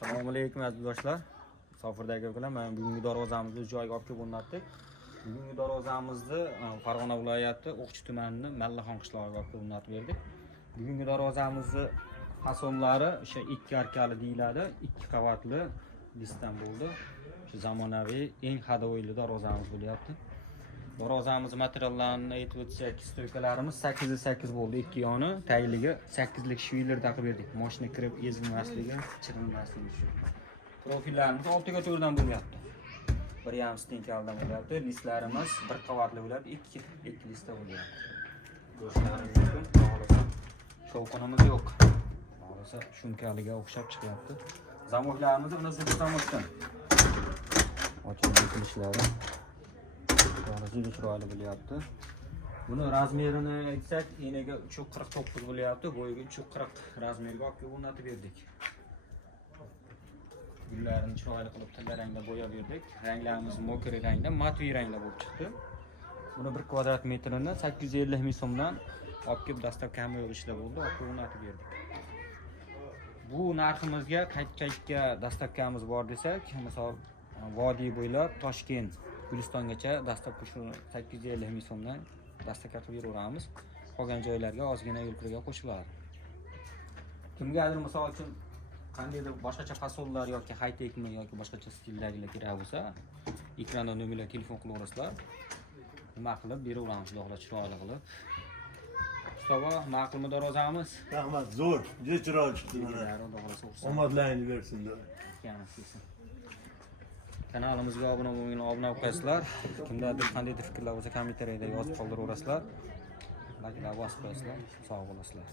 Assalomu alaykum aziz do'stlar. Sofırdagi bilan men bugungi darvozamizni joyiga olib kelib o'rnatdik. Bugungi darvozamizni Farg'ona viloyati O'qchi tumanining Mallaxon qishlog'iga olib kelib o'rnatib berdik. Bugungi darvozamizni fasonlari o'sha 2 arkali deyiladi, 2 qavatli listdan bo'ldi. Shu zamonaviy eng hadovoyli darvozamiz bo'lyapti. Darvozamiz materiallarini aytib o'tsak, stoykalarimiz 8x8 bo'ldi, 2 yoni, tagligi 8lik shuylar taqib berdik. Mashina kirib ezilmasligi, chirilmasligi uchun. Profillarimiz 6 ga 4 dan bo'lyapti. 1,5 stenkaldan bo'lyapti. Listlarimiz 1 qavatli bo'ladi, 2 lista bo'lyapti. Go'shtlarimiz mumkin, xohlasa shovqinimiz yo'q. Xohlasa shumkaliga o'xshab chiqyapti. Zamoklarimiz uni zamondan. Ochib bekilishlari juda chiroyli bo'lyapti. Buni razmerini aytsak, enaga 349 bo'lyapti, bo'yiga 340 razmerga olib kelib o'rnatib berdik. Gullarini chiroyli qilib tilla rangda bo'yab berdik. Ranglarimiz mokri rangda, matviy rangda bo'lib chiqdi. Buni 1 kvadrat metrini 850 ming so'mdan olib kelib dastavkami yo'lishda bo'ldi, olib kelib o'rnatib berdik. Bu narximizga qaytga dastavkamiz bor desak, misol vodiy bo'ylab Toshkent Gulistongacha dastavka shu 850 ming so'mdan dastavka qilib yuraveramiz. Qolgan joylarga ozgina yo'l kiriga qo'shiladi. Kimgadir misol uchun qandaydir boshqacha fasollar yoki high-techmi yoki boshqacha stildagilar kerak bo'lsa, ekranda nomerlar telefon qilaverasizlar. Nima qilib beraveramiz, xudolar chiroyli qilib. Ustovo, ma'qulmi darvozamiz? Rahmat, zo'r, juda chiroyli chiqdi mana. Omadlarini bersin deb. Kanalimizga obuna bo'lgan obuna qo'yasizlar. Kimlardir qandaydir fikrlar bo'lsa kommentariyada yozib qoldiraverasizlar. Like'lar bosib qo'yasizlar. Sog' bo'lasizlar.